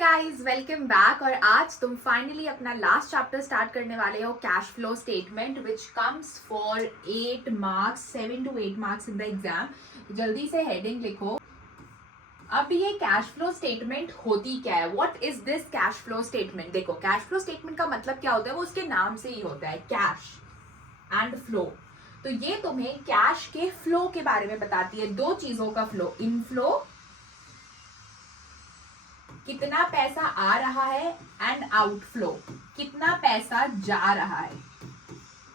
Guys, welcome back. और आज तुम फाइनली अपना लास्ट चैप्टर स्टार्ट करने वाले हो, cash flow statement, which comes for 8 marks, 7 to 8 marks in the exam. जल्दी से हेडिंग लिखो। अब ये कैश फ्लो स्टेटमेंट होती क्या है? What is this cash flow statement? देखो, कैश फ्लो स्टेटमेंट का मतलब क्या होता है, वो उसके नाम से ही होता है, कैश एंड फ्लो। तो ये तुम्हें कैश के फ्लो के बारे में बताती है, दो चीजों का फ्लो, इनफ्लो, कितना पैसा आ रहा है, एंड आउटफ्लो, कितना पैसा जा रहा है।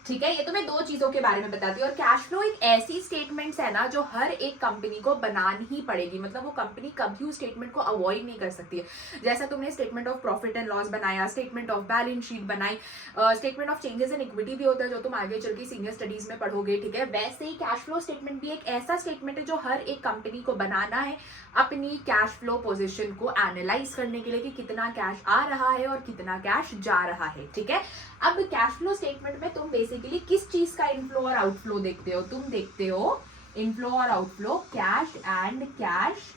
ठीक है, ये तुम्हें दो चीजों के बारे में बताती है। और कैश फ्लो एक ऐसी स्टेटमेंट्स है ना जो हर एक कंपनी को बनानी ही पड़ेगी, मतलब वो कंपनी कभी उस स्टेटमेंट को अवॉइड नहीं कर सकती है। जैसा तुमने statement of profit and loss बनाया, स्टेटमेंट ऑफ बैलेंस शीट बनाई, statement of changes in equity भी होता है जो तुम आगे चल के सीनियर स्टडीज में पढ़ोगे। ठीक है, वैसे ही कैश फ्लो स्टेटमेंट भी एक ऐसा स्टेटमेंट है जो हर एक कंपनी को बनाना है अपनी कैश फ्लो पोजीशन को एनालाइज करने के लिए कि कितना कैश आ रहा है और कितना कैश जा रहा है। ठीक है, अब कैश फ्लो स्टेटमेंट में तुम बेसिकली किस चीज का इनफ्लो और आउटफ्लो देखते हो? तुम देखते हो इनफ्लो और outflow, cash and cash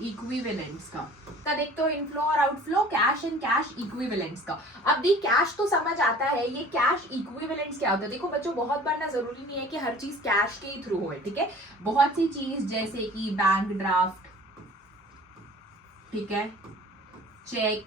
equivalents का देखते हो, इनफ्लो और outflow, cash and cash equivalents का। अब दी कैश तो समझ आता है, ये कैश इक्विवेलेंट्स क्या होता है? देखो बच्चों, बहुत बार ना जरूरी नहीं है कि हर चीज कैश के ही थ्रू होए। ठीक है, बहुत सी चीज जैसे कि बैंक ड्राफ्ट, ठीक है, चेक,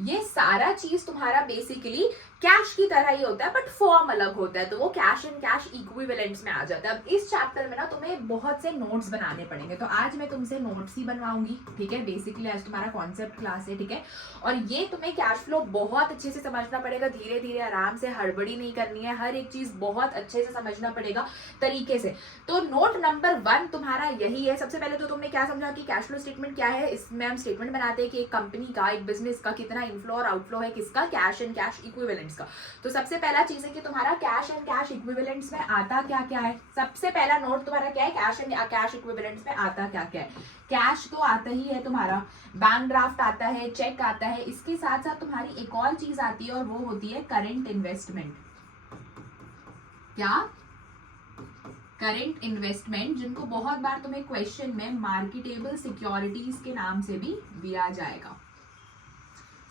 ये सारा चीज तुम्हारा बेसिकली कैश की तरह ही होता है, बट फॉर्म अलग होता है, तो वो कैश एंड कैश इक्विवेलेंट्स में आ जाता है। अब इस चैप्टर में ना तुम्हें बहुत से नोट्स बनाने पड़ेंगे, तो आज मैं तुमसे नोट्स ही बनवाऊंगी। ठीक है, बेसिकली आज तुम्हारा कॉन्सेप्ट क्लास है। ठीक है, और ये तुम्हें कैश फ्लो बहुत अच्छे से समझना पड़ेगा, धीरे धीरे आराम से, हड़बड़ी नहीं करनी है, हर एक चीज बहुत अच्छे से समझना पड़ेगा तरीके से। तो नोट नंबर 1 तुम्हारा यही है। सबसे पहले तो तुमने क्या समझा कि कैश फ्लो स्टेटमेंट क्या है। इसमें हम स्टेटमेंट बनाते हैं कि एक कंपनी का, एक बिजनेस का कितना इनफ्लो और आउटफ्लो है, किसका, कैश एंड कैश इक्विवेलेंट्स का। तो सबसे पहला चीज है कि तुम्हारा कैश एंड कैश इक्विवेलेंट्स में आता क्या क्या है। सबसे पहला नोट तुम्हारा क्या है, कैश एंड कैश इक्विवेलेंट्स में आता क्या क्या है। कैश तो आता ही है तुम्हारा, बैंक ड्राफ्ट आता है, चेक आता है, इसके साथ साथ तुम्हारी एक और चीज आती है और वो होती है करंट इन्वेस्टमेंट। क्या? करंट इन्वेस्टमेंट, जिनको बहुत बार तुम्हें क्वेश्चन में मार्केटेबल सिक्योरिटीज के नाम से भी दिया जाएगा।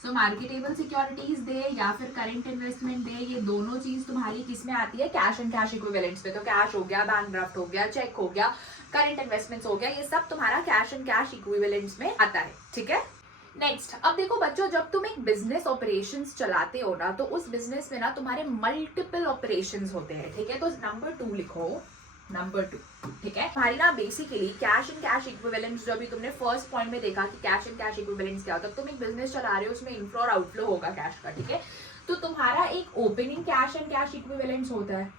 सो मार्केटेबल सिक्योरिटीज दे या फिर करंट इन्वेस्टमेंट दे, ये दोनों चीज तुम्हारी किस में आती है, कैश एंड कैश इक्विवेलेंट्स पे। तो कैश हो गया, बैंक ड्राफ्ट हो गया, चेक हो गया, करंट इन्वेस्टमेंट्स हो गया, ये सब तुम्हारा कैश एंड कैश इक्विवेलेंट्स में आता है। ठीक है, नेक्स्ट, अब देखो बच्चों, जब तुम एक बिजनेस ऑपरेशंस चलाते हो ना, तो उस बिजनेस में ना तुम्हारे मल्टीपल ऑपरेशंस होते हैं। ठीक है, तो नंबर 2 लिखो, नंबर 2। ठीक है, हमारी ना basically cash and cash equivalents, जो अभी तुमने फर्स्ट पॉइंट में देखा कि कैश एंड कैश इक्विवेलेंट्स क्या होता है, तुम एक बिजनेस चला रहे हो, उसमें इनफ्लो और आउटफ्लो होगा कैश का। ठीक है, तो तुम्हारा एक opening cash and cash equivalents होता है,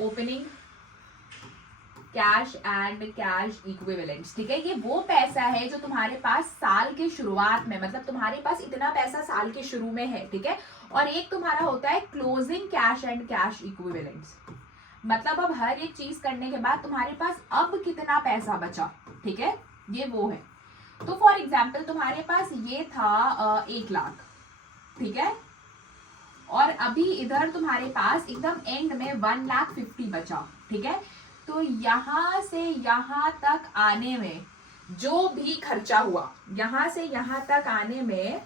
opening cash and cash equivalents. ठीक है, ये वो पैसा है जो तुम्हारे पास साल के शुरुआत में, मतलब तुम्हारे पास इतना पैसा साल के शुरू में है। ठीक है, और एक तुम्हारा होता है closing cash and cash equivalents, मतलब अब हर एक चीज करने के बाद तुम्हारे पास अब कितना पैसा बचा। ठीक है, ये वो है। तो फॉर एग्जाम्पल तुम्हारे पास ये था 1 लाख। ठीक है, और अभी इधर तुम्हारे पास एकदम एंड में 1,50,000 बचा। ठीक है, तो यहां से यहां तक आने में जो भी खर्चा हुआ, यहां से यहां तक आने में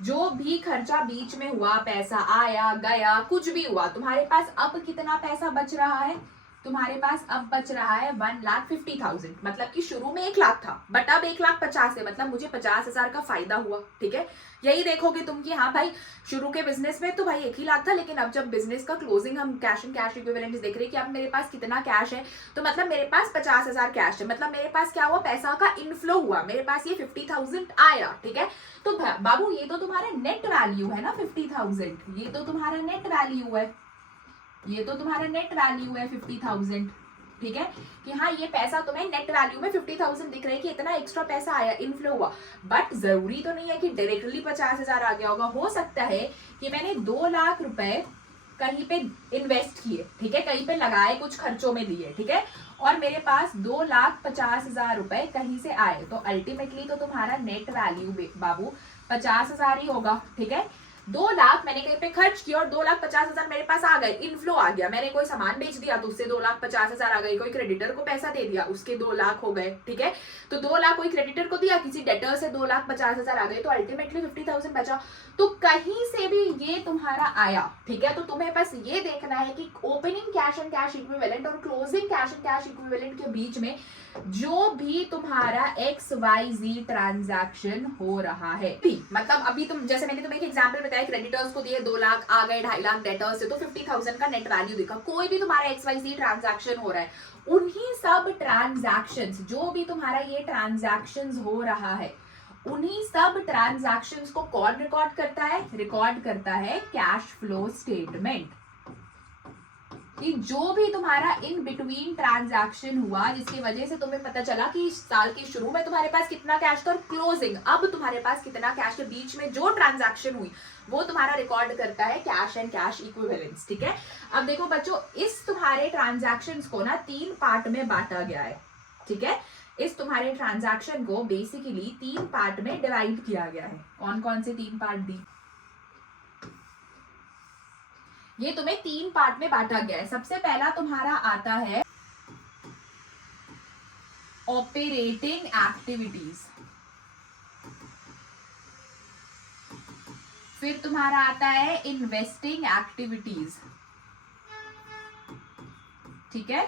जो भी खर्चा बीच में हुआ, पैसा आया गया, कुछ भी हुआ, तुम्हारे पास अब कितना पैसा बच रहा है? तुम्हारे पास अब बच रहा है 1,50,000, मतलब कि शुरू में 1 लाख था, बट अब 1,50,000 है, मतलब मुझे 50,000 का फायदा हुआ। ठीक है, यही देखोगे तुम कि हाँ भाई, शुरू के बिजनेस में तो भाई 1 ही लाख था, लेकिन अब जब बिजनेस का क्लोजिंग हम कैश एंड कैश इक्विवेलेंट्स देख रहे हैं कि अब मेरे पास कितना कैश है, तो मतलब मेरे पास 50,000 कैश है, मतलब मेरे पास क्या हुआ, पैसा का इनफ्लो हुआ, मेरे पास ये 50,000 आया। ठीक है, तो बाबू ये तो तुम्हारा नेट वैल्यू है ना 50,000, ये तो तुम्हारा नेट वैल्यू है, ये तो तुम्हारा नेट वैल्यू है 50,000। ठीक है, कि हाँ ये पैसा तुम्हें नेट वैल्यू में 50,000 दिख रहा है कि इतना एक्स्ट्रा पैसा आया, इनफ्लो हुआ, बट जरूरी तो नहीं है कि डायरेक्टली 50,000 आ गया होगा। हो सकता है कि मैंने 2 लाख रुपए कहीं पे इन्वेस्ट किए, ठीक है, कहीं पे लगाए, कुछ खर्चों में दिए। ठीक है, और मेरे पास 2,50,000 रुपए कहीं से आए, तो अल्टीमेटली तो तुम्हारा नेट वैल्यू बाबू 50,000 ही होगा। ठीक है, 2 लाख मैंने कहीं पे खर्च किया और 2,50,000 मेरे पास आ गए, इनफ्लो आ गया, मैंने कोई सामान बेच दिया तो उससे 2,50,000 आ गई, कोई क्रेडिटर को पैसा दे दिया उसके 2 लाख हो गए, ठीक है। तो 2 लाख कोई क्रेडिटर को दिया, किसी डेटर से 2,50,000 आ गए, तो अल्टीमेटली 50,000 बचा। तो कहीं से भी ये तुम्हारा आया, ठीक है। तो तुम्हें बस ये देखना है कि opening cash and cash equivalent और closing cash and cash equivalent के बीच में जो भी तुम्हारा XYZ ट्रांजैक्शन हो रहा है, मतलब अभी तुम जैसे मैंने तुम्हें एक एग्जांपल बताया, क्रेडिटर्स को दिए 2 लाख, आ गए 2.5 लाख डेटर्स से, तो 50,000 का नेट वैल्यू दिखा। कोई भी तुम्हारा XYZ ट्रांजैक्शन हो रहा है, उन्हीं सब ट्रांजैक्शंस, जो भी तुम्हारा ये ट्रांजैक्शंस हो रहा है, उन्हीं सब ट्रांजैक्शंस को कौन रिकॉर्ड करता है? रिकॉर्ड करता है कैश फ्लो स्टेटमेंट। कि जो भी तुम्हारा इन बिटवीन ट्रांजैक्शन हुआ जिसकी वजह से तुम्हें पता चला कि इस साल के शुरू में तुम्हारे पास कितना कैश था और क्लोजिंग अब तुम्हारे पास कितना कैश के बीच में जो ट्रांजैक्शन हुई, वो तुम्हारा रिकॉर्ड करता है कैश एंड कैश इक्विवेलेंस, ठीक है। अब देखो बच्चों, इस तुम्हारे ट्रांजैक्शंस को ना 3 पार्ट में बांटा गया है, ठीक है। इस तुम्हारे ट्रांजैक्शन को बेसिकली 3 पार्ट में डिवाइड किया गया है। कौन कौन से 3 पार्ट दी? ये तुम्हें 3 पार्ट में बांटा गया है। सबसे पहला तुम्हारा आता है ऑपरेटिंग एक्टिविटीज, फिर तुम्हारा आता है इन्वेस्टिंग एक्टिविटीज, ठीक है।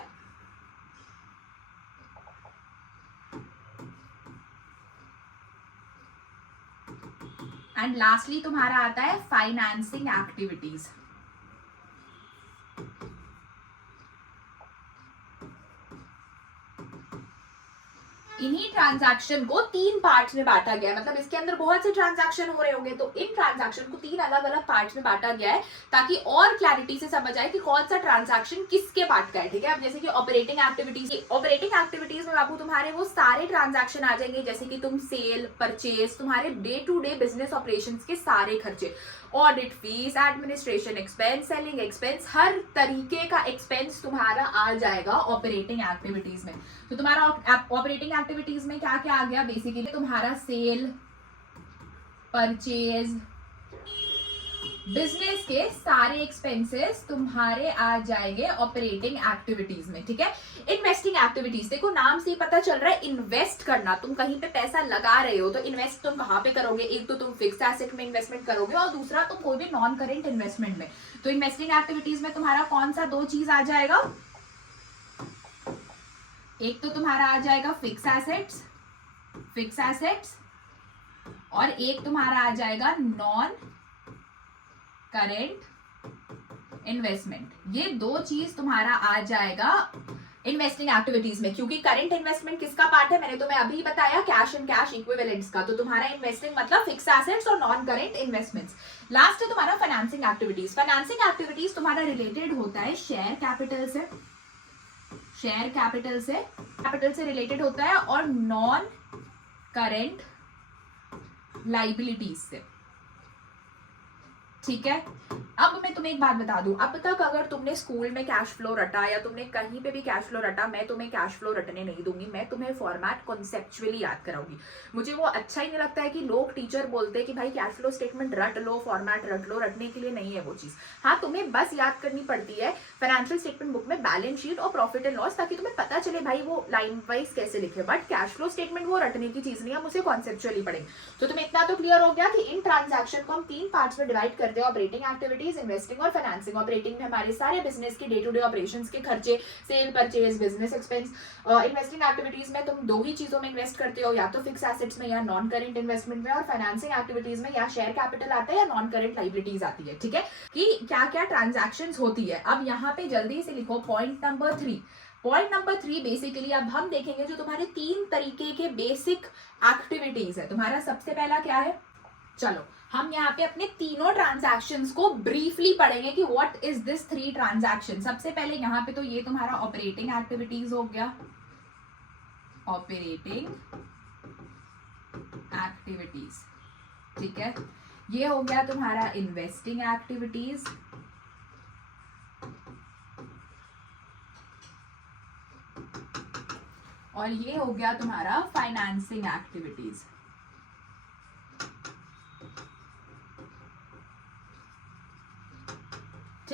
एंड लास्टली तुम्हारा आता है फाइनेंसिंग एक्टिविटीज। इन्हीं ट्रांजैक्शन को 3 पार्ट्स में बांटा गया है, मतलब इसके अंदर बहुत से ट्रांजैक्शन हो रहे होंगे, तो इन ट्रांजैक्शन को 3 अलग अलग पार्ट्स में बांटा गया है ताकि और क्लैरिटी से समझ आए कि कौन सा ट्रांजैक्शन किसके पार्ट का है, ठीक है। अब जैसे कि ऑपरेटिंग एक्टिविटीज में बाबू तुम्हारे वो सारे ट्रांजैक्शन आ जाएंगे, जैसे कि तुम सेल, परचेज, तुम्हारे day to day business operations के सारे खर्चे, audit fees, administration expense, selling expense, हर तरीके का एक्सपेंस तुम्हारा आ जाएगा ऑपरेटिंग एक्टिविटीज में। तो तुम्हारा ऑपरेटिंग एक्टिविटीज में क्या क्या आ गया? बेसिकली तुम्हारा सेल, परचेज, बिजनेस के सारे एक्सपेंसेस तुम्हारे आ जाएंगे ऑपरेटिंग एक्टिविटीज में, ठीक है। इन्वेस्टिंग एक्टिविटीज, देखो नाम से ही पता चल रहा है इन्वेस्ट करना, तुम कहीं पे पैसा लगा रहे हो तो इन्वेस्ट तुम कहाँ पे करोगे? एक तो तुम फिक्स एसेट में इन्वेस्टमेंट करोगे और दूसरा तुम कोई भी नॉन करेंट इन्वेस्टमेंट में। तो इन्वेस्टिंग एक्टिविटीज में तुम्हारा कौन सा 2 चीज आ जाएगा? एक तो तुम्हारा आ जाएगा फिक्स एसेट्स और एक तुम्हारा आ जाएगा नॉन करेंट इन्वेस्टमेंट। ये 2 चीज तुम्हारा आ जाएगा इन्वेस्टिंग एक्टिविटीज में, क्योंकि करंट इन्वेस्टमेंट किसका पार्ट है? मैंने तुम्हें अभी बताया कैश एंड कैश इक्विवेलेंट्स का। तो तुम्हारा इन्वेस्टिंग मतलब फिक्स एसेट्स और नॉन करेंट इन्वेस्टमेंट्स। लास्ट है तुम्हारा फाइनेंसिंग एक्टिविटीज। फाइनेंसिंग एक्टिविटीज तुम्हारा रिलेटेड होता है शेयर कैपिटल से रिलेटेड होता है और नॉन करेंट लाइबिलिटीज से, ठीक है। अब मैं तुम्हें एक बात बता दूं, अब तक अगर तुमने स्कूल में कैश फ्लो रटा या तुमने कहीं पे भी कैश फ्लो रटा, मैं तुम्हें कैश फ्लो रटने नहीं दूंगी, मैं तुम्हें फॉर्मेट कॉन्सेप्चुअली याद कराऊंगी। मुझे वो अच्छा ही नहीं लगता है कि लोग टीचर बोलते हैं कि भाई कैश फ्लो स्टेटमेंट रट लो, फॉर्मेट रट लो, रटने के लिए नहीं है वो चीज। हाँ, तुम्हें बस याद करनी पड़ती है फाइनेंशियल स्टेटमेंट बुक में बैलेंस शीट और प्रॉफिट एंड लॉस, ताकि तुम्हें पता चले भाई वो लाइन वाइज कैसे लिखे। बट कैश फ्लो स्टेटमेंट वो रटने की चीज नहीं है, हम उसे कॉन्सेप्चुअली पढ़ेंगे। तो तुम्हें इतना तो क्लियर हो गया कि इन ट्रांजैक्शन को हम 3 पार्ट्स में डिवाइड करते हैं, ऑपरेटिंग एक्टिविटीज, इन्वेस्टिंग और फाइनेंसिंग। ऑपरेटिंग में हमारे सारे बिजनेस के डे टू डे ऑपरेशंस के खर्चे, sale, purchase, business expense. Investing activities में तुम 2 ही चीजों में इन्वेस्ट करते हो, या तो फिक्स एसेट्स में या नॉन करेंट इन्वेस्टमेंट में। और फाइनेंसिंग एक्टिविटीज में या शेयर कैपिटल आता है या नॉन करेंट लाइबिलिटीज आती है, ठीक है, कि क्या क्या ट्रांजैक्शंस होती है। अब यहाँ पे जल्दी से लिखो पॉइंट नंबर 3 बेसिकली अब हम देखेंगे जो तुम्हारे 3 तरीके के बेसिक एक्टिविटीज है। तुम्हारा सबसे पहला क्या है? चलो हम यहाँ पे अपने तीनों ट्रांजैक्शंस को ब्रीफली पढ़ेंगे कि व्हाट इज दिस 3 ट्रांजैक्शन। सबसे पहले यहाँ पे तो ये तुम्हारा ऑपरेटिंग एक्टिविटीज हो गया, ऑपरेटिंग एक्टिविटीज, ठीक है। ये हो गया तुम्हारा इन्वेस्टिंग एक्टिविटीज, और ये हो गया तुम्हारा फाइनेंसिंग एक्टिविटीज।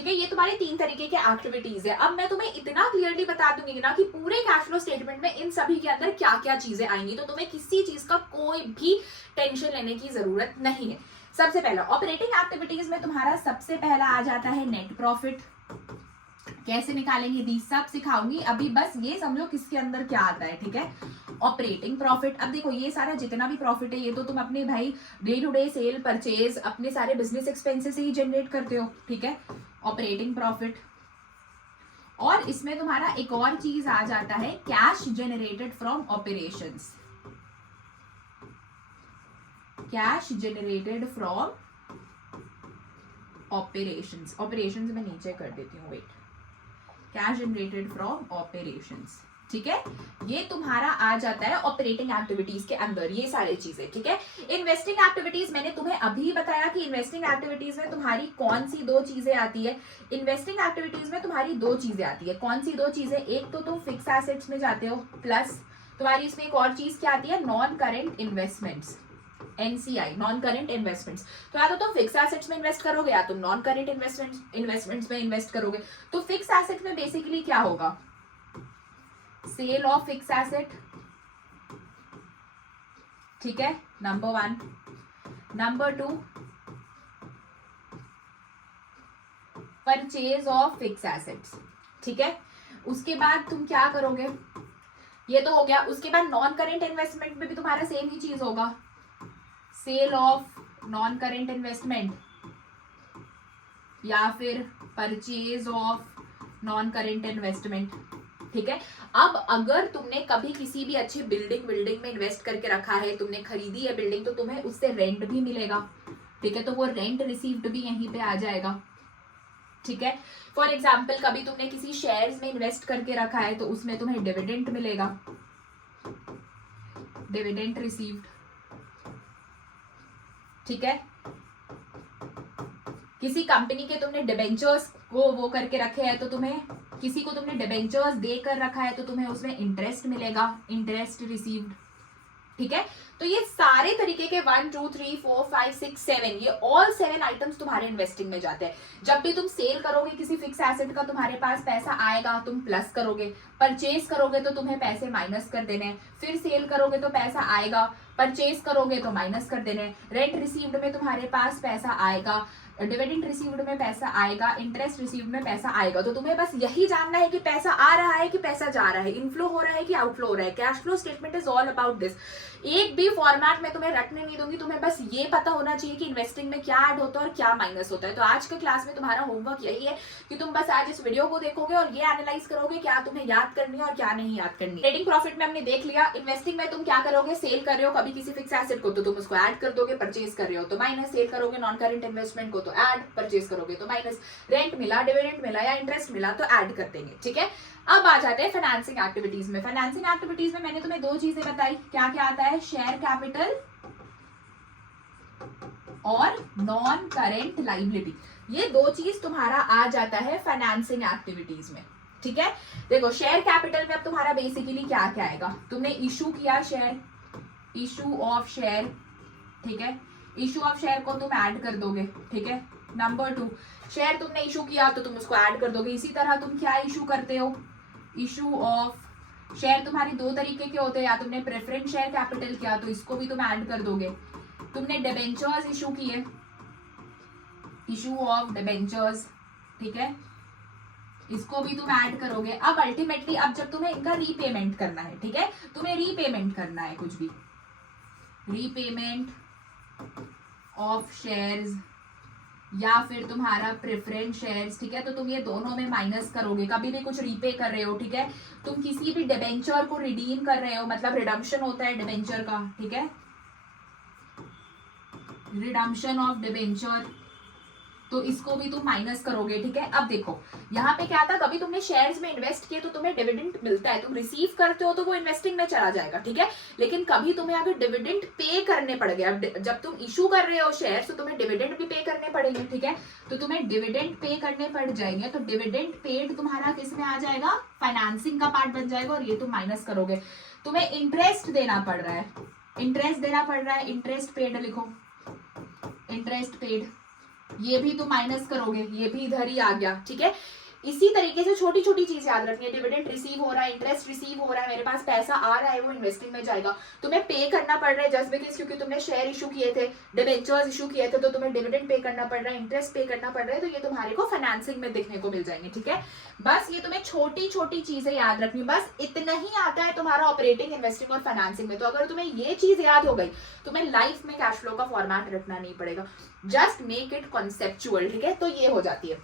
ठीक है, ये तुम्हारे 3 तरीके के एक्टिविटीज है। अब मैं तुम्हें इतना क्लियरली बता दूंगी ना कि पूरे कैश फ्लो स्टेटमेंट में इन सभी के अंदर क्या क्या चीजें आएंगी, तो तुम्हें किसी चीज का कोई भी टेंशन लेने की जरूरत नहीं है। सबसे पहला ऑपरेटिंग एक्टिविटीज में तुम्हारा सबसे पहला आ जाता है नेट प्रॉफिट। कैसे निकालेंगे दी सब सिखाऊंगी, अभी बस ये समझो किसके अंदर क्या आता है, ठीक है। ऑपरेटिंग प्रॉफिट, अब देखो ये सारा जितना भी प्रॉफिट है ये तो तुम अपने भाई day to day sale purchase अपने सारे बिजनेस एक्सपेंसेस से ही जनरेट करते हो, ठीक है, ऑपरेटिंग प्रॉफिट। और इसमें तुम्हारा एक और चीज आ जाता है cash generated from operations, cash generated from operations, operations में नीचे कर देती हूँ, wait, cash generated from operations, ठीक है। ये तुम्हारा आ जाता है ऑपरेटिंग एक्टिविटीज के अंदर, ये सारी चीजें, ठीक है। इन्वेस्टिंग एक्टिविटीज मैंने तुम्हें अभी बताया कि इन्वेस्टिंग एक्टिविटीज में तुम्हारी कौन सी 2 चीजें आती है। इन्वेस्टिंग एक्टिविटीज में तुम्हारी 2 चीजें आती है। कौन सी 2 चीजें? एक तो तुम फिक्स एसेट्स में जाते हो, प्लस तुम्हारी इसमें एक और चीज क्या आती है, non current investments, NCI, non current investments. तो या तो तुम फिक्स एसेट्स में इन्वेस्ट करोगे या तुम नॉन करेंट इन्वेस्टमेंट्स में इन्वेस्ट करोगे। तो फिक्स एसेट्स में बेसिकली क्या होगा, सेल ऑफ फिक्स एसेट, ठीक है, number 1। Number 2, purchase of fix assets, ठीक है। उसके बाद तुम क्या करोगे, ये तो हो गया। उसके बाद नॉन करेंट इन्वेस्टमेंट में भी तुम्हारा सेम ही चीज होगा, sale of non current investment या फिर purchase of non current investment, ठीक है। अब अगर तुमने कभी किसी भी अच्छी बिल्डिंग में इन्वेस्ट करके रखा है, तुमने खरीदी है बिल्डिंग, तो तुम्हें उससे रेंट भी मिलेगा, ठीक है, तो वो रेंट रिसीव्ड भी यहीं पे आ जाएगा, ठीक है। फॉर एग्जाम्पल कभी तुमने किसी शेयर्स में इन्वेस्ट करके रखा है तो उसमें तुम्हें डिविडेंड मिलेगा, डिविडेंड रिसीव्ड, ठीक है। किसी कंपनी के तुमने डिबेंचर्स को वो करके रखे हैं तो तुम्हें, किसी को तुमने डिबेंचर्स देकर रखा है तो तुम्हें उसमें इंटरेस्ट मिलेगा, इंटरेस्ट रिसीव्ड, ठीक है। तो ये सारे तरीके के 1 2 3 4 5 6 7 ये ऑल 7 आइटम्स तुम्हारे इन्वेस्टिंग में जाते हैं। जब भी तुम सेल करोगे किसी फिक्स एसेट का, तुम्हारे पास पैसा आएगा, तुम प्लस करोगे, परचेज करोगे तो तुम्हें पैसे माइनस कर देने हैं, फिर सेल करोगे तो पैसा आएगा, परचेज करोगे तो माइनस कर देने, रेंट रिसीव्ड में तुम्हारे पास पैसा आएगा, डिविडेंड रिसीव्ड में पैसा आएगा, इंटरेस्ट रिसीव्ड में पैसा आएगा। तो तुम्हें बस यही जानना है कि पैसा आ रहा है कि पैसा जा रहा है, इनफ्लो हो रहा है कि आउटफ्लो हो रहा है। Cash flow statement is all about this. एक भी फॉर्मेट में तुम्हें रटने नहीं दूंगी, तुम्हें बस ये पता होना चाहिए कि इन्वेस्टिंग में क्या ऐड होता है और क्या माइनस होता है। तो आज के क्लास में तुम्हारा होमवर्क यही है कि तुम बस आज इस वीडियो को देखोगे और ये एनालाइज करोगे क्या तुम्हें याद करनी है और क्या नहीं याद करनी। ट्रेडिंग प्रॉफिट में हमने देख लिया। इन्वेस्टिंग में तुम क्या करोगे, सेल कर रहे हो कभी किसी फिक्स एसेट को तो तुम उसको ऐड कर दोगे, परचेज कर रहे हो तो माइनस, सेल करोगे नॉन करेंट इन्वेस्टमेंट को तो ऐड, परचेज करोगे तो माइनस, रेंट मिला, डिविडेंड मिला या इंटरेस्ट मिला तो ऐड कर देंगे, ठीक है। अब आ जाते हैं फाइनेंसिंग एक्टिविटीज में। फाइनेंसिंग एक्टिविटीज में मैंने तुम्हें 2 चीजें बताई, क्या क्या आता है, शेयर कैपिटल और नॉन करेंट लाइबिलिटी। ये 2 चीज तुम्हारा आ जाता है फाइनेंसिंग एक्टिविटीज में, ठीक है। देखो शेयर कैपिटल में अब तुम्हारा बेसिकली क्या क्या आएगा, तुमने इशू किया शेयर, इशू ऑफ शेयर, ठीक है, इशू ऑफ शेयर को तुम ऐड कर दोगे, ठीक है। नंबर 2, शेयर तुमने इशू किया तो तुम उसको ऐड कर दोगे। इसी तरह तुम क्या इशू करते हो, इशू ऑफ शेयर तुम्हारे 2 तरीके के होते हैं, या तुमने प्रेफरेंस शेयर कैपिटल किया तो इसको भी तुम ऐड कर दोगे। तुमने डिबेंचर्स इशू किए, इशू ऑफ डिबेंचर्स, ठीक है, इसको भी तुम ऐड करोगे। अब अल्टीमेटली अब जब तुम्हें इनका रीपेमेंट करना है, ठीक है, तुम्हें रीपेमेंट करना है कुछ भी, रीपेमेंट ऑफ शेयर्स या फिर तुम्हारा प्रेफरेंस शेयर्स, ठीक है, तो तुम ये दोनों में माइनस करोगे। कभी भी कुछ रीपे कर रहे हो, ठीक है, तुम किसी भी डिबेंचर को रिडीम कर रहे हो, मतलब रिडम्पशन होता है डिबेंचर का, ठीक है, रिडम्पशन ऑफ डिबेंचर, तो इसको भी तुम माइनस करोगे, ठीक है। अब देखो यहाँ पे क्या था, कभी तुमने शेयर्स में इन्वेस्ट किए तो तुम्हें डिविडेंड मिलता है, तुम रिसीव करते हो तो वो इन्वेस्टिंग में चला जाएगा, ठीक है। लेकिन कभी तुम्हें अगर डिविडेंड पे करने पड़ गया, जब तुम इशू कर रहे हो शेयर्स तो तुम्हें डिविडेंड भी पे करने पड़ेंगे, ठीक है, तो तुम्हें डिविडेंड पे करने पड़ जाएंगे। तो डिविडेंड पेड तुम्हारा किस में आ जाएगा, फाइनेंसिंग का पार्ट बन जाएगा, और ये तुम माइनस करोगे। तुम्हें इंटरेस्ट देना पड़ रहा है, इंटरेस्ट देना पड़ रहा है, इंटरेस्ट पेड लिखो, इंटरेस्ट पेड, ये भी तुम माइनस करोगे, ये भी इधर ही आ गया, ठीक है। इसी तरीके से छोटी छोटी चीज याद रखनी है। डिविडेंड रिसीव हो रहा है, इंटरेस्ट रिसीव हो रहा है, मेरे पास पैसा आ रहा है, वो इन्वेस्टिंग में जाएगा। तुम्हें पे करना पड़ रहा है जस्ट बिकॉज क्योंकि तुमने शेयर इशू किए थे, डिबेंचर्स इशू किए थे, तो तुम्हें डिविडेंड पे करना पड़ रहा है, इंटरेस्ट पे करना पड़ रहा है, तो ये तुम्हारे को फाइनेंसिंग में दिखने को मिल जाएंगे, ठीक है। बस ये तुम्हें छोटी छोटी चीजें याद रखनी, बस इतना ही आता है तुम्हारा ऑपरेटिंग, इन्वेस्टिंग और फाइनेंसिंग में। तो अगर तुम्हें ये चीज याद हो गई, तुम्हें लाइफ में कैश फ्लो का फॉर्मेट रखना नहीं पड़ेगा, जस्ट मेक इट कॉन्सेप्चुअल, ठीक है। तो ये हो जाती है।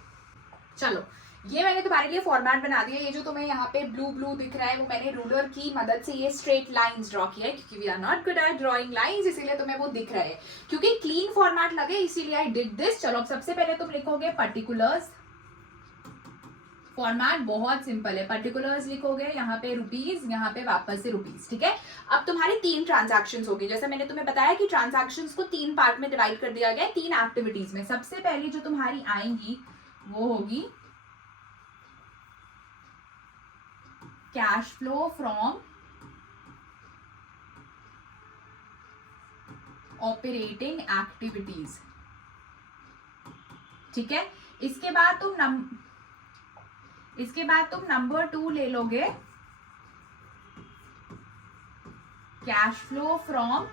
चलो, ये मैंने तुम्हारे लिए फॉर्मेट बना दिया। ये जो तुम्हें यहाँ पे ब्लू ब्लू दिख रहा है, वो मैंने रूलर की मदद से ये स्ट्रेट लाइंस ड्रॉ किया है, क्योंकि we are not good at drawing lines, इसीलिए तुम्हें वो दिख रहा है, क्योंकि क्लीन फॉर्मेट लगे इसीलिए आई डिड दिस। चलो, अब सबसे पहले तुम लिखोगे पर्टिकुलर्स। फॉर्मेट बहुत सिंपल है, पर्टिकुलर्स लिखोगे, यहाँ पे रुपीज, यहाँ पे वापस से रुपीज, ठीक है। अब तुम्हारी 3 ट्रांजैक्शंस होगी, जैसे मैंने तुम्हें बताया कि ट्रांजैक्शंस को 3 पार्ट में डिवाइड कर दिया गया है, 3 एक्टिविटीज में। सबसे पहली जो तुम्हारी आएंगी वो होगी cash flow from operating activities, ठीक है। इसके बाद तुम नंबर 2 ले लोगे, cash flow from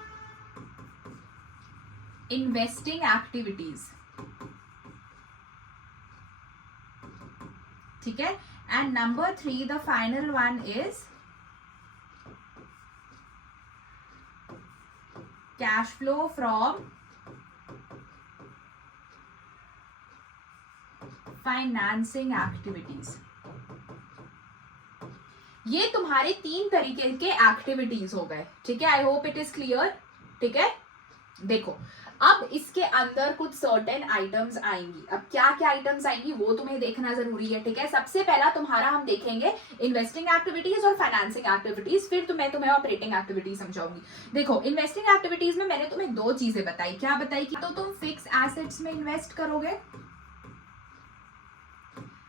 investing activities, ठीक है। And number 3, the final one is cash flow from financing activities. ये तुम्हारे 3 तरीके के एक्टिविटीज हो गए, ठीक है। I hope it is clear, ठीक है। देखो, अब इसके अंदर कुछ सर्टेन आइटम्स आएंगी। अब क्या क्या आइटम्स आएंगी वो तुम्हें देखना जरूरी है, ठीक है। सबसे पहला तुम्हारा हम देखेंगे इन्वेस्टिंग एक्टिविटीज और फाइनेंसिंग एक्टिविटीज, फिर तुम्हें ऑपरेटिंग एक्टिविटीज समझाऊंगी। देखो, इन्वेस्टिंग एक्टिविटीज में मैंने तुम्हें 2 चीजें बताई। क्या बताई? कि तो तुम फिक्स एसेट्स में इन्वेस्ट करोगे,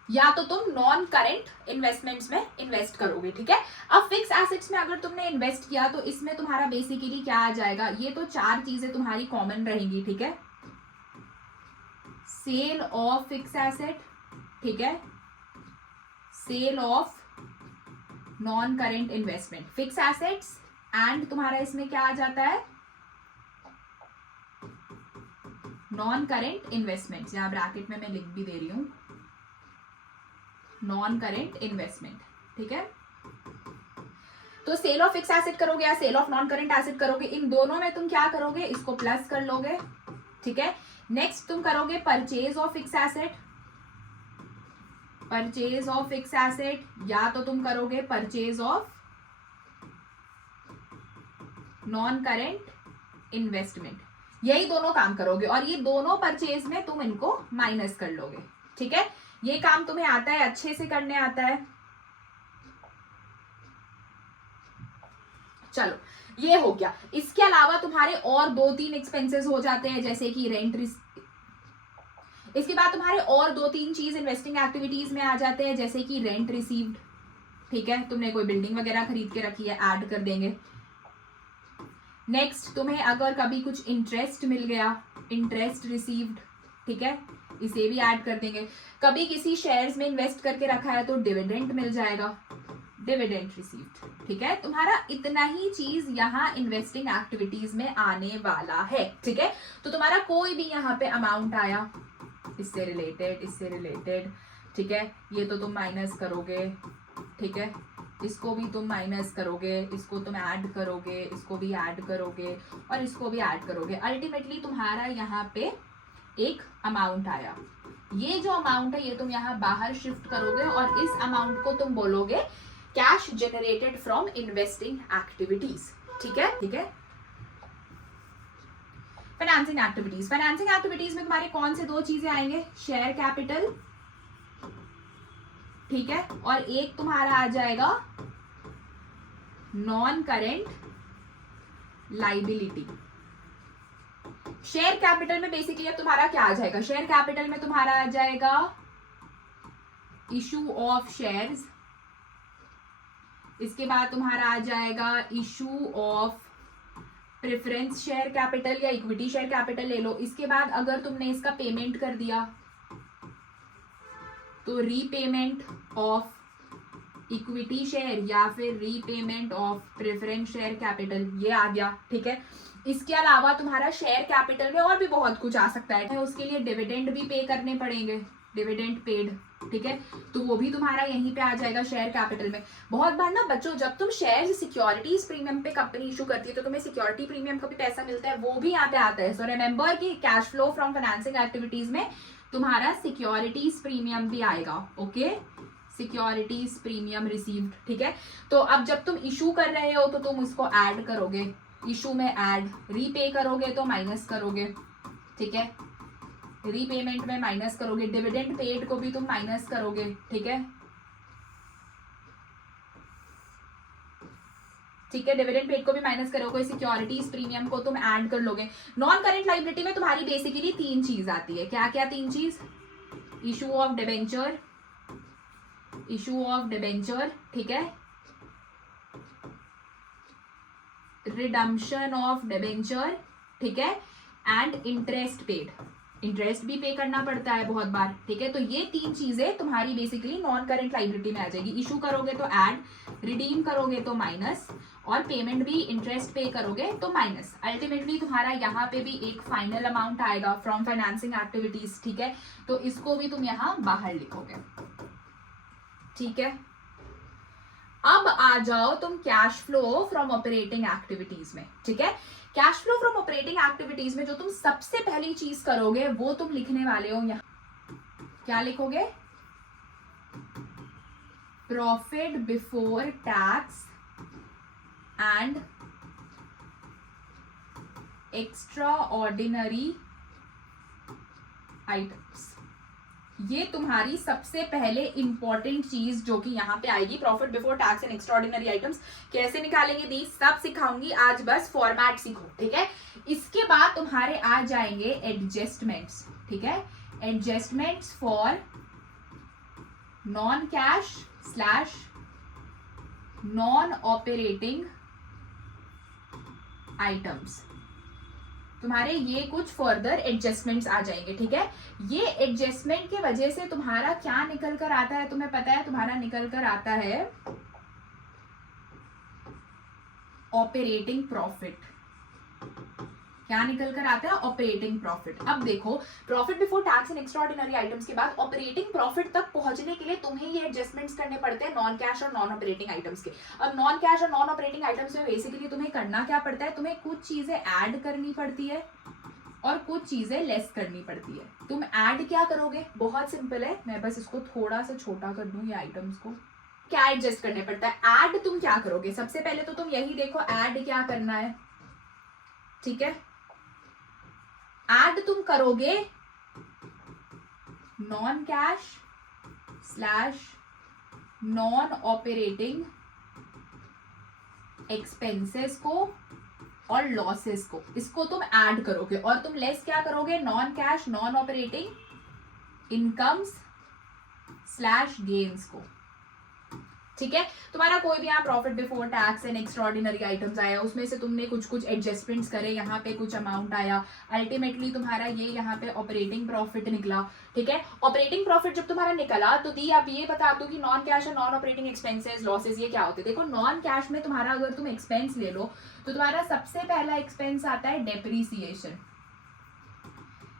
या तो तुम नॉन करेंट इन्वेस्टमेंट्स में इन्वेस्ट करोगे, ठीक है। अब फिक्स एसेट्स में अगर तुमने इन्वेस्ट किया तो इसमें तुम्हारा बेसिकली क्या आ जाएगा, ये तो 4 चीजें तुम्हारी कॉमन रहेंगी, ठीक है। सेल ऑफ फिक्स एसेट, ठीक है, sale of non current investment, fix assets, and तुम्हारा इसमें क्या आ जाता है, नॉन करेंट इन्वेस्टमेंट्स। यहां ब्रैकेट में मैं लिख भी दे रही हूं, नॉन करेंट इन्वेस्टमेंट, ठीक है। तो सेल ऑफ फिक्स एसेट करोगे या sale of non current asset करोगे, इन दोनों में तुम क्या करोगे, इसको प्लस कर लोगे, ठीक है। नेक्स्ट तुम करोगे purchase of fix asset, purchase of fix asset, या तो तुम करोगे purchase of non current investment, यही दोनों काम करोगे, और ये दोनों परचेज में तुम इनको माइनस कर लोगे, ठीक है। ये काम तुम्हें आता है, अच्छे से करने आता है। चलो, ये हो गया। इसके अलावा तुम्हारे और 2-3 एक्सपेंसेस हो जाते हैं, जैसे कि रेंट। इसके बाद तुम्हारे और 2-3 चीज इन्वेस्टिंग एक्टिविटीज में आ जाते हैं, जैसे कि रेंट रिसीव्ड, ठीक है, तुमने कोई बिल्डिंग वगैरह खरीद के रखी है, ऐड कर देंगे। नेक्स्ट, तुम्हें अगर कभी कुछ इंटरेस्ट मिल गया, इंटरेस्ट रिसीव्ड, ठीक है, इसे भी ऐड कर देंगे। कभी किसी शेयर्स में इन्वेस्ट करके रखा है तो डिविडेंड मिल जाएगा, डिविडेंड रिसीव्ड, ठीक है। तुम्हारा इतना ही चीज यहाँ इन्वेस्टिंग एक्टिविटीज में आने वाला है, ठीक है। तो तुम्हारा कोई भी यहाँ पे अमाउंट आया, इससे रिलेटेड, ठीक है, ये तो तुम माइनस करोगे, ठीक है, इसको भी तुम माइनस करोगे, इसको तुम ऐड करोगे, इसको भी ऐड करोगे, और इसको भी ऐड करोगे। अल्टीमेटली तुम्हारा यहाँ पे एक अमाउंट आया। ये जो अमाउंट है ये तुम यहाँ बाहर शिफ्ट करोगे, और इस अमाउंट को तुम बोलोगे cash generated from investing activities, ठीक है, ठीक है। फाइनेंसिंग एक्टिविटीज, फाइनेंसिंग एक्टिविटीज में तुम्हारे कौन से 2 चीजें आएंगे, शेयर कैपिटल, ठीक है, और एक तुम्हारा आ जाएगा non current liability. Share capital में बेसिकली अब तुम्हारा क्या आ जाएगा, शेयर कैपिटल में तुम्हारा आ जाएगा इशू ऑफ शेयर्स, इसके बाद तुम्हारा आ जाएगा issue of preference share capital या इक्विटी शेयर कैपिटल ले लो। इसके बाद अगर तुमने इसका पेमेंट कर दिया तो रीपेमेंट ऑफ इक्विटी शेयर या फिर repayment of preference share capital, ये आ गया, ठीक है। इसके अलावा तुम्हारा शेयर कैपिटल में और भी बहुत कुछ आ सकता है, उसके लिए डिविडेंड भी पे करने पड़ेंगे, डिविडेंड पेड, ठीक है, तो वो भी तुम्हारा यहीं पे आ जाएगा शेयर कैपिटल में। बहुत बार ना बच्चों, जब तुम शेयर सिक्योरिटीज प्रीमियम पे कंपनी इशू करती है तो तुम्हें सिक्योरिटी प्रीमियम का भी पैसा मिलता है, वो भी यहाँ पे आता है। सो रिमेंबर कि cash flow from financing activities में तुम्हारा सिक्योरिटीज प्रीमियम भी आएगा, ओके, सिक्योरिटीज प्रीमियम रिसीव्ड, ठीक है। तो अब जब तुम इशू कर रहे हो तो तुम उसको ऐड करोगे, इशू में ऐड, रीपे करोगे तो माइनस करोगे, ठीक है, रीपेमेंट में माइनस करोगे, डिविडेंड पेड को भी तुम माइनस करोगे, ठीक है, ठीक है, डिविडेंड पेड को भी माइनस करोगे, सिक्योरिटीज प्रीमियम को तुम ऐड कर लोगे। नॉन करेंट लायबिलिटी में तुम्हारी बेसिकली 3 चीज आती है। क्या क्या 3 चीज? Issue of debenture, issue of debenture, ठीक है, रिडम्पशन ऑफ डिबेंचर, ठीक है, एंड इंटरेस्ट पेड, इंटरेस्ट भी पे करना पड़ता है बहुत बार, ठीक है। तो ये 3 चीजें तुम्हारी बेसिकली नॉन करेंट लायबिलिटी में आ जाएगी। इशू करोगे तो ऐड, रिडीम करोगे तो माइनस, और पेमेंट भी इंटरेस्ट पे करोगे तो माइनस। अल्टीमेटली तुम्हारा यहाँ पे भी एक फाइनल अमाउंट आएगा फ्रॉम फाइनेंसिंग एक्टिविटीज, ठीक है, तो इसको भी तुम यहाँ बाहर लिखोगे, ठीक है। अब आ जाओ तुम cash flow from operating activities में, ठीक है। Cash flow from operating activities में जो तुम सबसे पहली चीज करोगे वो तुम लिखने वाले हो यहाँ, क्या लिखोगे? Profit before tax and extra ordinary items. ये तुम्हारी सबसे पहले इंपॉर्टेंट चीज जो कि यहाँ पे आएगी, profit before tax and extraordinary items. कैसे निकालेंगे दी सब सिखाऊंगी, आज बस फॉर्मेट सीखो, ठीक है। इसके बाद तुम्हारे आ जाएंगे एडजस्टमेंट्स, ठीक है, adjustments for non cash slash non operating items. तुम्हारे ये कुछ फर्दर एडजस्टमेंट्स आ जाएंगे, ठीक है। ये एडजस्टमेंट के वजह से तुम्हारा क्या निकल कर आता है तुम्हें पता है? तुम्हारा निकल कर आता है ऑपरेटिंग प्रॉफिट। क्या निकल कर आता है? Operating profit. अब देखो, profit before tax and extraordinary items के बाद ऑपरेटिंग प्रॉफिट तक पहुंचने के लिए तुम्हें ये एडजस्टमेंट्स करने पड़ते हैं नॉन कैश और नॉन ऑपरेटिंग आइटम्स के। अब नॉन कैश और नॉन ऑपरेटिंग आइटम्स में बेसिकली तुम्हें करना क्या पड़ता है? तुम्हें कुछ चीजें ऐड करनी पड़ती है और कुछ चीजें लेस करनी पड़ती है। तुम ऐड क्या करोगे? बहुत सिंपल है, मैं बस इसको थोड़ा सा छोटा कर दूं ये आइटम्स को। क्या एडजस्ट करने पड़ता है? ऐड तुम क्या करोगे? सबसे पहले तो तुम यही देखो ऐड क्या करना है, ठीक है। ऐड तुम करोगे non cash slash non operating expenses को और लॉसेस को, इसको तुम ऐड करोगे। और तुम लेस क्या करोगे? Non cash non operating incomes slash gains को, ठीक है। तुम्हारा कोई भी यहाँ profit before tax and extraordinary items आया, उसमें से तुमने कुछ कुछ एडजस्टमेंट्स करे, यहाँ पे कुछ अमाउंट आया, अल्टीमेटली तुम्हारा ये यहाँ पे ऑपरेटिंग प्रॉफिट निकला, ठीक है। ऑपरेटिंग प्रॉफिट जब तुम्हारा निकला तो दी आप ये बता दो कि नॉन कैश और नॉन ऑपरेटिंग एक्सपेंसेस लॉसेस ये क्या होते हैं। देखो नॉन कैश में तुम्हारा अगर तुम एक्सपेंस ले लो तो तुम्हारा सबसे पहला एक्सपेंस आता है डेप्रीसिएशन।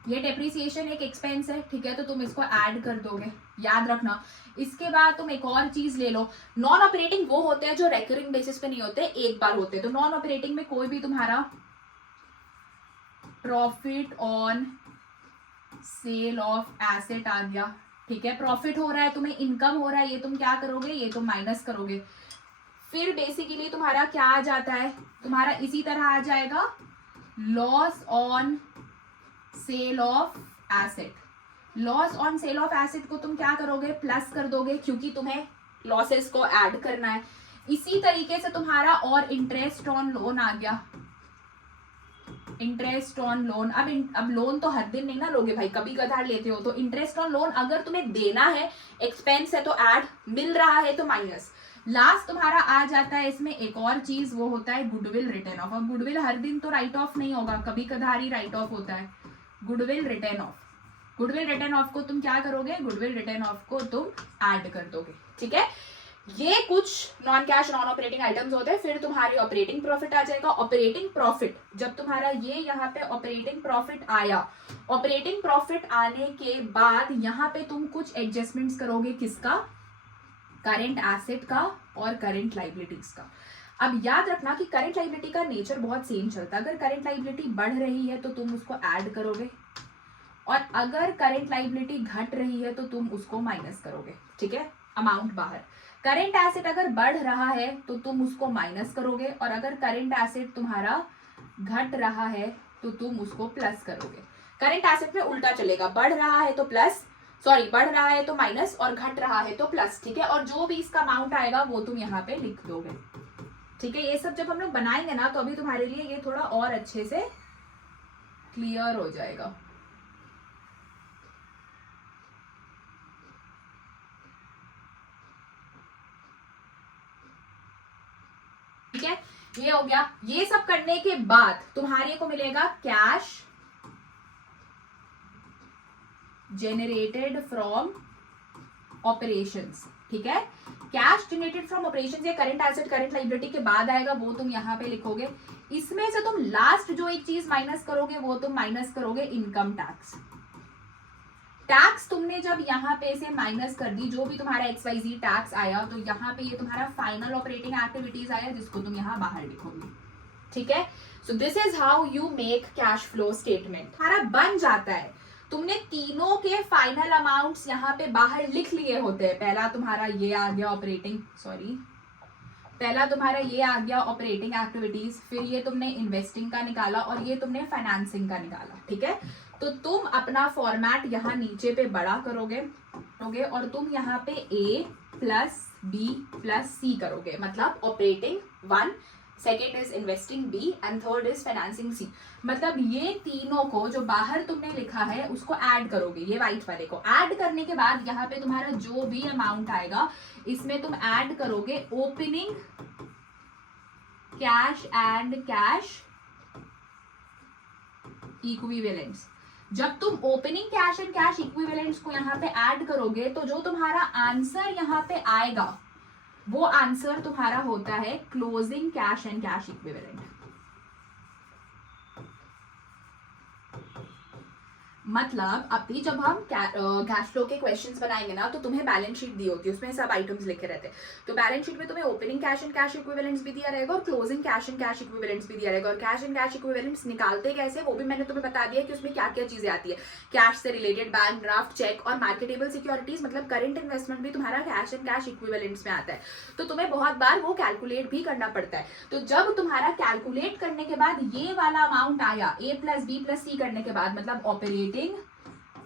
ये डेप्रीसिएशन एक एक्सपेंस है, ठीक है, तो तुम इसको ऐड कर दोगे, याद रखना। इसके बाद तुम एक और चीज ले लो, नॉन ऑपरेटिंग वो होते हैं जो रेकरिंग बेसिस पे नहीं होते, एक बार होते हैं। तो नॉन ऑपरेटिंग में कोई भी तुम्हारा profit on sale of asset आ गया, ठीक है। प्रॉफिट हो रहा है, तुम्हें इनकम हो रहा है, ये तुम क्या करोगे? ये तुम माइनस करोगे। फिर बेसिकली तुम्हारा क्या आ जाता है? तुम्हारा इसी तरह आ जाएगा loss on sale of asset. Loss on sale of asset को तुम क्या करोगे? प्लस कर दोगे, क्योंकि तुम्हें लॉसेस को ऐड करना है। इसी तरीके से तुम्हारा और इंटरेस्ट ऑन लोन आ गया, इंटरेस्ट ऑन लोन। अब लोन तो हर दिन नहीं ना लोगे भाई, कभी कभार लेते हो। तो इंटरेस्ट ऑन लोन अगर तुम्हें देना है, एक्सपेंस है तो ऐड, मिल रहा है तो माइनस। लास्ट तुम्हारा आ जाता है इसमें एक और चीज, वो होता है गुडविल रिटर्न ऑफ। अब गुडविल हर दिन तो राइट ऑफ नहीं होगा, कभी कभार ही राइट ऑफ होता है। Goodwill return of, goodwill return of को तुम क्या करोगे, गुडविल रिटर्न ऑफ को तुम ऐड कर दोगे, ठीक है। ये कुछ non cash non operating items होते हैं। फिर तुम्हारी ऑपरेटिंग प्रॉफिट आ जाएगा। ऑपरेटिंग प्रॉफिट जब तुम्हारा ये यहाँ पे ऑपरेटिंग प्रॉफिट आया, ऑपरेटिंग प्रॉफिट आने के बाद यहाँ पे तुम कुछ एडजस्टमेंट्स करोगे, किसका, करंट एसेट का और करंट लाइबिलिटीज का। अब याद रखना कि करंट लाइबिलिटी का नेचर बहुत सेम चलता है। अगर करंट लाइबिलिटी बढ़ रही है तो तुम उसको ऐड करोगे, और अगर करंट लाइबिलिटी घट रही है तो तुम उसको माइनस करोगे, ठीक है, अमाउंट बाहर। करंट एसेट अगर बढ़ रहा है तो तुम उसको माइनस करोगे, और अगर करंट एसेट तुम्हारा घट रहा है तो तुम उसको प्लस करोगे। करंट एसेट में उल्टा चलेगा, बढ़ रहा है तो प्लस, सॉरी बढ़ रहा है तो माइनस, और घट रहा है तो प्लस, ठीक है। और जो भी इसका अमाउंट आएगा वो तुम यहाँ पे लिख दोगे, ठीक है। ये सब जब हम लोग बनाएंगे ना तो अभी तुम्हारे लिए ये थोड़ा और अच्छे से क्लियर हो जाएगा। ठीक है, ये हो गया। ये सब करने के बाद तुम्हारे को मिलेगा कैश जेनरेटेड फ्रॉम ऑपरेशंस, ठीक है। कैश जनरेटेड फ्रॉम ऑपरेशंस या करंट एसेट करंट लाइबिलिटी के बाद आएगा, वो तुम यहाँ पे लिखोगे। इसमें से तुम लास्ट जो एक चीज माइनस करोगे वो तुम माइनस करोगे इनकम टैक्स। टैक्स तुमने जब यहाँ पे से माइनस कर दी, जो भी तुम्हारा XYZ टैक्स आया, तो यहाँ पे ये तुम्हारा फाइनल ऑपरेटिंग एक्टिविटीज आया, जिसको तुम यहाँ बाहर लिखोगे, ठीक है। So this is how you make cash flow statement. तुम्हारा बन जाता है। तुमने तीनों के फाइनल अमाउंट्स यहाँ पे बाहर लिख लिए होते हैं। पहला तुम्हारा ये आ गया ऑपरेटिंग, पहला तुम्हारा ये आ गया ऑपरेटिंग एक्टिविटीज, फिर ये तुमने इन्वेस्टिंग का निकाला, और ये तुमने फाइनेंसिंग का निकाला, ठीक है। तो तुम अपना फॉर्मेट यहाँ नीचे पे बड़ा करोगे, और तुम यहाँ पे A plus B plus C करोगे, मतलब operating 1, second is investing B and third is financing C। मतलब ये तीनों को जो बाहर तुमने लिखा है उसको ऐड करोगे, ये वाइट वाले को ऐड करने के बाद यहाँ पे तुम्हारा जो भी अमाउंट आएगा इसमें तुम ऐड करोगे opening cash and cash equivalents. जब तुम opening cash and cash equivalents को यहाँ पे ऐड करोगे तो जो तुम्हारा आंसर यहाँ पे आएगा वो आंसर तुम्हारा होता है closing cash and cash equivalent. मतलब अभी जब हम कैश फ्लो के क्वेश्चंस बनाएंगे ना तो तुम्हें बैलेंस शीट दी होती है, उसमें सब आइटम्स लिखे रहते हैं। तो बैलेंस शीट में तुम्हें opening cash and cash equivalents भी दिया रहेगा और closing cash and cash equivalents भी दिया रहेगा। और कैश एंड कैश इक्विवेलेंट्स निकालते कैसे वो भी मैंने तुम्हें बता दिया कि उसमें क्या क्या चीजें आती है। कैश से रिलेटेड बैंक ड्राफ्ट, चेक और मार्केटेबल सिक्योरिटीज, मतलब करंट इन्वेस्टमेंट भी तुम्हारा कैश एंड कैश इक्विवेलेंट्स में आता है। तो तुम्हें बहुत बार वो कैलकुलेट भी करना पड़ता है। तो जब तुम्हारा कैलकुलेट करने के बाद ये वाला अमाउंट आया A plus B plus C करने के बाद, मतलब operating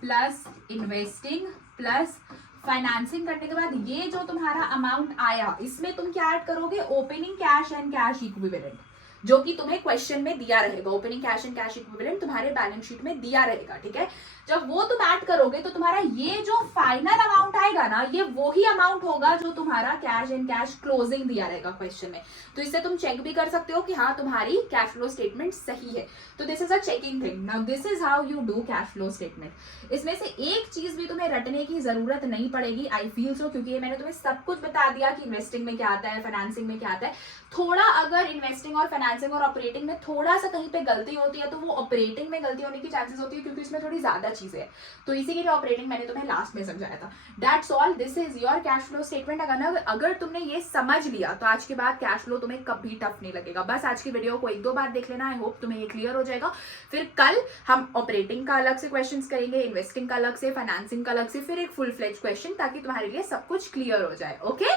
plus investing plus financing करने के बाद ये जो तुम्हारा अमाउंट आया इसमें तुम क्या ऐड करोगे, opening cash and cash equivalent, जो कि तुम्हें क्वेश्चन में दिया रहेगा। Opening cash and cash equivalent तुम्हारे बैलेंस शीट में दिया रहेगा, ठीक है। जब वो तुम ऐड करोगे तो तुम्हारा ये जो फाइनल अमाउंट आएगा ना, ये वही अमाउंट होगा जो तुम्हारा कैश एंड कैश क्लोजिंग दिया रहेगा क्वेश्चन में। तो इससे तुम चेक भी कर सकते हो कि हाँ तुम्हारी कैश फ्लो स्टेटमेंट सही है। तो this is a checking thing. Now this is how you do cash flow statement. इसमें से एक चीज भी तुम्हें रटने की जरूरत नहीं पड़ेगी, आई फील सो, क्योंकि ये मैंने तुम्हें सब कुछ बता दिया कि इन्वेस्टिंग में क्या आता है, फाइनेंसिंग में क्या आता है। थोड़ा अगर इन्वेस्टिंग और फाइनेंसिंग और ऑपरेटिंग में थोड़ा सा कहीं पे गलती होती है तो वो ऑपरेटिंग में गलती होने की चांसेस होती है, क्योंकि इसमें थोड़ी ज्यादा चीजें हैं। तो इसी के लिए ऑपरेटिंग मैंने तुम्हें लास्ट में समझाया था। That's all, this is your cash flow statement. अगर तुमने ये समझ लिया तो आज के बाद कैश फ्लो तुम्हें कभी टफ नहीं लगेगा। बस आज की वीडियो को 1-2 बार देख लेना, आई होप तुम्हें ये क्लियर हो जाएगा। फिर कल हम ऑपरेटिंग का अलग से क्वेश्चन करेंगे, इन्वेस्टिंग का अलग से, फाइनेंसिंग का अलग से, फिर एक फुल फ्लेज क्वेश्चन, ताकि तुम्हारे लिए सब कुछ क्लियर हो जाए। ओके।